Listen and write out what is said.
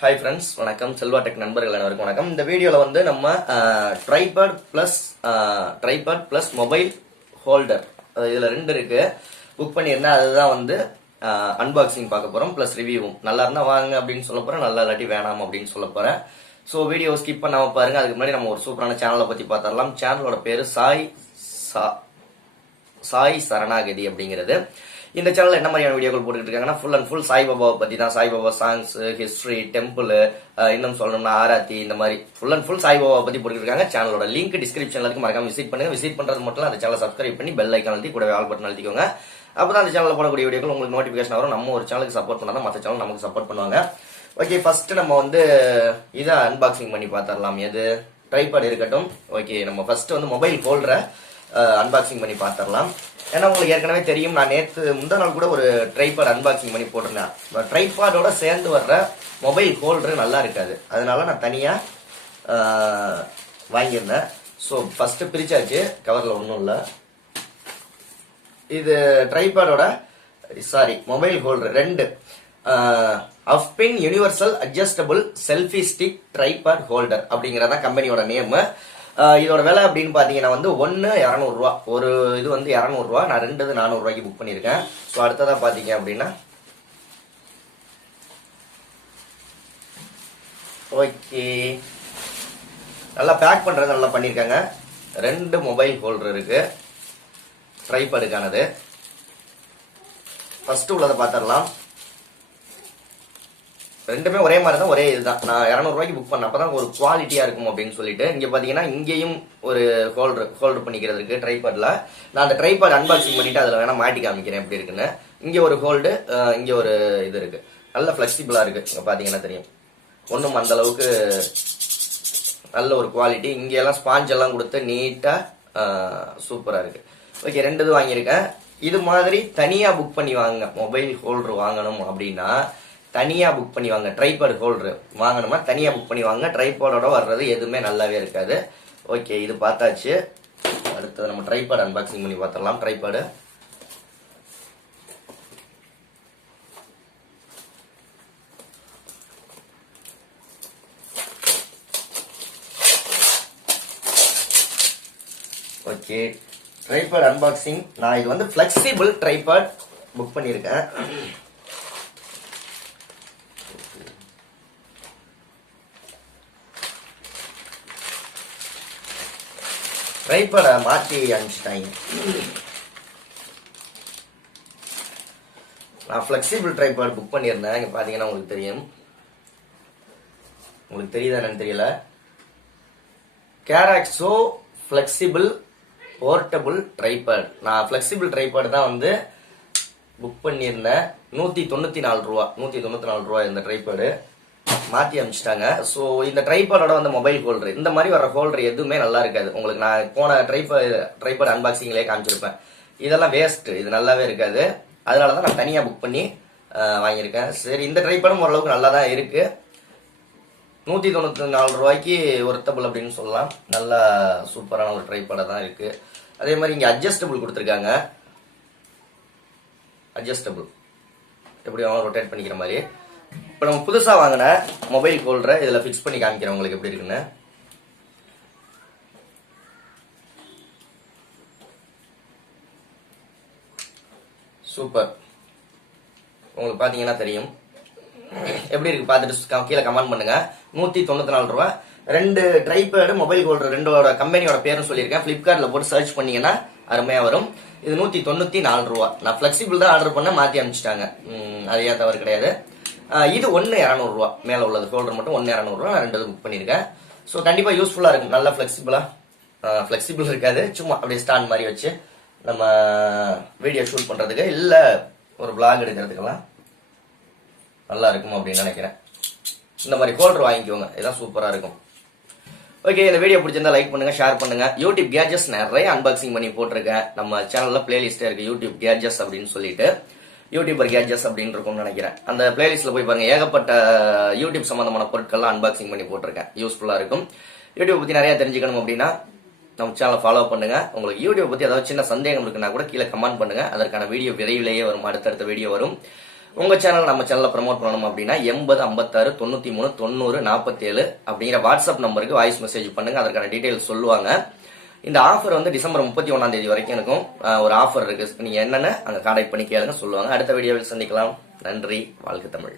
Hi friends, வணக்கம். Selva tech நண்பர்கள் அனைவருக்கும் வணக்கம். இந்த வீடியோவில் வந்து நம்ம ட்ரைபாட் ப்ளஸ் மொபைல் ஹோல்டர் இதில் ரெண்டு இருக்கு புக் பண்ணியிருந்தேன். அதுதான் வந்து அன்பாக்சிங் பார்க்க போகிறோம், ப்ளஸ் ரிவ்யூவும். நல்லா இருந்தால் வாங்க அப்படின்னு சொல்ல போகிறேன், நல்லா இல்லாட்டி வேணாம் அப்படின்னு சொல்ல போகிறேன். ஸோ வீடியோ ஸ்கிப் பண்ணாமல் பாருங்கள். அதுக்கு முன்னாடி நம்ம ஒரு சூப்பரான சேனலை பற்றி பார்த்துடலாம். சேனலோட பேர் சாய் சரணாகதி அப்படிங்கிறது. இந்த சேனல் என்ன மாதிரியான வீடியோக்கள் போட்டுக்கிட்டு இருக்காங்கன்னா ஃபுல் அண்ட் ஃபுல் சாய்பாபாவை பற்றி தான். சாய்பாபா சாங்ஸ், ஹிஸ்ட்ரி, டெம்பிள், இன்னும் சொல்லணும்னா ஆராத்தி, இந்த மாதிரி ஃபுல் அண்ட் ஃபுல் சாய்பாபாவை பற்றி போட்டுக்கிட்டு இருக்காங்க. சேனலோட லிங்க் டிஸ்கிரிப்ஷன்ல இருக்கு, மறக்காம விசிட் பண்ணுங்க. விசிட் பண்றது மட்டும் அந்த சேனலை சப்ஸ்கிரைப் பண்ணி பெல் ஐக்கான் அழுத்தி கூடவே ஆல் பட்டன் அழுத்திக்கோங்க. அப்பதான் அந்த சேனலில் போடக்கூடிய வீடியோக்கள் உங்களுக்கு நோட்டிஃபிகேஷன் வரும். நம்ம ஒரு சேனலுக்கு சப்போர்ட் பண்ணாதான் மற்ற சேனல் நமக்கு சப்போர்ட் பண்ணுவாங்க. ஓகே, ஃபர்ஸ்ட் நம்ம வந்து இதை அன்பாக்சிங் பண்ணி பார்த்துடலாம். எது ட்ரைபாட் இருக்கட்டும். ஓகே, நம்ம ஃபர்ஸ்ட் வந்து மொபைல் ஹோல்டரை அன்பாக்சிங் பண்ணி பார்த்துடலாம். ஏன்னா உங்களுக்கு ஏற்கனவே தெரியும், நான் நேற்று முந்தா நாள் கூட ஒரு ட்ரைபாட் அன்பாக்சிங் பண்ணி போட்டிருந்தேன். ட்ரைபாடோட சேர்ந்து வர்ற மொபைல் ஹோல்டர் நல்லா இருக்காது, அதனால நான் தனியாக வாங்கியிருந்தேன். ஸோ ஃபர்ஸ்ட் பிரிச்சாச்சு, கவரில் ஒன்றும் இல்லை. இது ட்ரைபாடோட மொபைல் ஹோல்டர் ரெண்டு அஃபின் universal adjustable selfie stick tripod holder அப்படிங்கிறதா கம்பெனியோட நேம். இதோட விலை அப்படின்னு பாத்தீங்கன்னா வந்து 200 ரூபா. ஒரு இது வந்து 200 ரூபா. நான் ரெண்டு 400 ரூபாய்க்கு புக் பண்ணியிருக்கேன். ஸோ அடுத்ததா பாத்தீங்க அப்படின்னா ஓகே, நல்லா பேக் பண்றது நல்லா பண்ணியிருக்காங்க. ரெண்டு மொபைல் ஹோல்டர் இருக்கு ட்ரைபாடுக்கானது. ஃபர்ஸ்ட் உள்ளதை பார்த்துடலாம். ரெண்டுமே ஒரே மாதிரி தான், ஒரே இதுதான். நான் 200 ரூபாய்க்கு புக் பண்ண அப்பதான் ஒரு குவாலிட்டியா இருக்கும் அப்படின்னு சொல்லிட்டு. இங்க பாத்தீங்கன்னா இங்கேயும் ஒரு ஹோல்டர் பண்ணிக்கிறது இருக்கு ட்ரைபாட்ல. நான் அந்த ட்ரைபாட் அன்பாக்சிங் பண்ணிட்டு அதுல வேணா மாட்டி காமிக்கிறேன் எப்படி இருக்குன்னு. இங்க ஒரு ஹோல்டு, இங்க ஒரு இது இருக்கு. நல்ல பிளெக்சிபிளா இருக்கு. இங்க பாத்தீங்கன்னா தெரியும், ஒன்றும் அந்த அளவுக்கு நல்ல ஒரு குவாலிட்டி. இங்க எல்லாம் ஸ்பாஞ்ச் எல்லாம் கொடுத்து நீட்டா சூப்பரா இருக்கு. ஓகே, ரெண்டு இது வாங்கியிருக்கேன். இது மாதிரி தனியா புக் பண்ணி வாங்க. மொபைல் ஹோல்டர் வாங்கணும் அப்படின்னா தனியா புக் பண்ணி வாங்க. ட்ரைபாட் ஹோல்டர் வாங்கணுமா தனியா புக் பண்ணி வாங்க. ட்ரைபாடோட வர்றது எதுவுமே நல்லாவே இருக்காது. ஓகே, இது பார்த்தாச்சு. அடுத்தது நம்ம ட்ரைபாட் அன்பாக்சிங் பண்ணி பார்த்துடலாம். Tripod okay, tripod unboxing. நான் இது வந்து பிளெக்சிபிள் ட்ரைபாட் புக் பண்ணியிருக்கேன். ட்ரைபாடை மாற்றி அனுப்பிச்சிட்டாங்க. நான் ஃபிளெக்சிபிள் ட்ரைபாட் புக் பண்ணியிருந்தேன். இங்க பாத்தீங்கன்னா உங்களுக்கு தெரியும், உங்களுக்கு தெரியுதா என்னன்னு தெரியல. கேராக்ஸோ ஃபிளெக்சிபிள் போர்ட்டபிள் ட்ரைபாட். நான் ஃபிளெக்சிபிள் ட்ரைபாட் தான் வந்து புக் பண்ணியிருந்தேன். 194 ரூபா. 194 ரூபா இந்த ட்ரைபாடு. மாத்தி அனுப்பிச்சிட்டாங்க. ஸோ இந்த ட்ரைபாடோட வந்து மொபைல் ஹோல்டர், இந்த மாதிரி வர ஹோல்டர் எதுவுமே நல்லா இருக்காது. உங்களுக்கு நான் போன ட்ரைபாட் அன்பாக்சிங்லேயே காமிச்சிருப்பேன். இதெல்லாம் வேஸ்ட், இது நல்லாவே இருக்காது. அதனாலதான் நான் தனியா புக் பண்ணி வாங்கியிருக்கேன். சரி, இந்த ட்ரைபாடும் ஓரளவுக்கு நல்லா தான் இருக்கு. 194 ரூபாய்க்கு ஒர்த்தபிள் அப்படின்னு சொல்லலாம். நல்லா சூப்பரான ஒரு ட்ரைபாடா தான் இருக்கு. அதே மாதிரி இங்க அட்ஜஸ்டபிள் கொடுத்துருக்காங்க. அட்ஜஸ்டபிள் எப்படி ரொட்டேட் பண்ணிக்கிற மாதிரி. இப்போ நம்ம புதுசா வாங்கின மொபைல் ஹோல்டரை இதுல பிக்ஸ் பண்ணி காமிக்கிறேன் உங்களுக்கு எப்படி இருக்குன்னு. சூப்பர். உங்களுக்கு பாத்தீங்கன்னா தெரியும் எப்படி இருக்கு. பார்த்துட்டு கீழே கமெண்ட் பண்ணுங்க. 194 ரூபா. ரெண்டு ட்ரைபாடு மொபைல் ஹோல்டர், ரெண்டோட கம்பெனியோட பேரும் சொல்லியிருக்கேன். பிளிப்கார்ட்ல போட்டு சர்ச் பண்ணீங்கன்னா அருமையா வரும். இது 194 ரூபா. நான் பிளெக்சிபிள் தான் ஆர்டர் பண்ண, மாத்தி அனுப்பிச்சிட்டாங்க. அது ஏன் தவறு கிடையாது. இது 200 ரூபா. மேல உள்ளது ஹோல்டர் மட்டும் 200 ரூபா. நான் ரெண்டு புக் பண்ணிருக்கேன். ஸோ கண்டிப்பா யூஸ்ஃபுல்லா இருக்கும். நல்லா பிளெக்சிபிள் இருக்காது. சும்மா அப்படியே ஸ்டாண்ட் மாதிரி வச்சு நம்ம வீடியோ ஷூட் பண்றதுக்கு இல்ல ஒரு பிளாக் எடுக்கிறதுக்கெல்லாம் நல்லா இருக்கும் அப்படின்னு நினைக்கிறேன். இந்த மாதிரி ஹோல்டர் வாங்கிக்கோங்க, இதான் சூப்பரா இருக்கும். ஓகே, இந்த வீடியோ பிடிச்சிருந்தா லைக் பண்ணுங்க, ஷேர் பண்ணுங்க. யூடியூப் கேஜெட்ஸ் நிறைய அன்பாக்சிங் பண்ணி போட்டிருக்கேன். நம்ம சேனல்ல பிளேலிஸ்டே இருக்கு, யூடியூப் கேஜெட்ஸ் அப்படின்னு சொல்லிட்டு. யூடியூபர் கேஜெட்ஸ் அப்படின்னு இருக்கும்னு நினைக்கிறேன். அந்த பிளேலிஸ்ட்ல போய் பாருங்க, ஏகப்பட்ட யூடியூப் சம்பந்தமான பொருட்கள்லாம் அன்பாக்சிங் பண்ணி போட்டிருக்கேன். யூஸ்ஃபுல்லா இருக்கும். யூடியூப் பத்தி நிறைய தெரிஞ்சுக்கணும் அப்படின்னா நம்ம சேனலை ஃபாலோ பண்ணுங்க. உங்களுக்கு யூடியூப் பத்தி ஏதாவது சின்ன சந்தேகம் இருக்குன்னா கூட கீழே கமெண்ட் பண்ணுங்க. அதற்கான வீடியோ விரைவிலேயே வரும், அடுத்தடுத்த வீடியோ வரும். உங்க சேனல் நம்ம சேனல்ல ப்ரோமோட் பண்ணணும் அப்படின்னா 80 56 93 90 47 அப்படிங்கிற வாட்ஸ்அப் நம்பருக்கு வாய்ஸ் மெசேஜ் பண்ணுங்க. அதற்கான டீடைல்ஸ் சொல்லுவாங்க. இந்த ஆஃபர் வந்து டிசம்பர் 31ஆம் தேதி வரைக்கும் இருக்கும். ஒரு ஆஃபர் இருக்கு. நீங்க என்னன்னு அங்க கான்டாக்ட் பண்ணி கேளுங்க, சொல்லுவாங்க. அடுத்த வீடியோவில் சந்திக்கலாம். நன்றி. வாழ்க தமிழ்.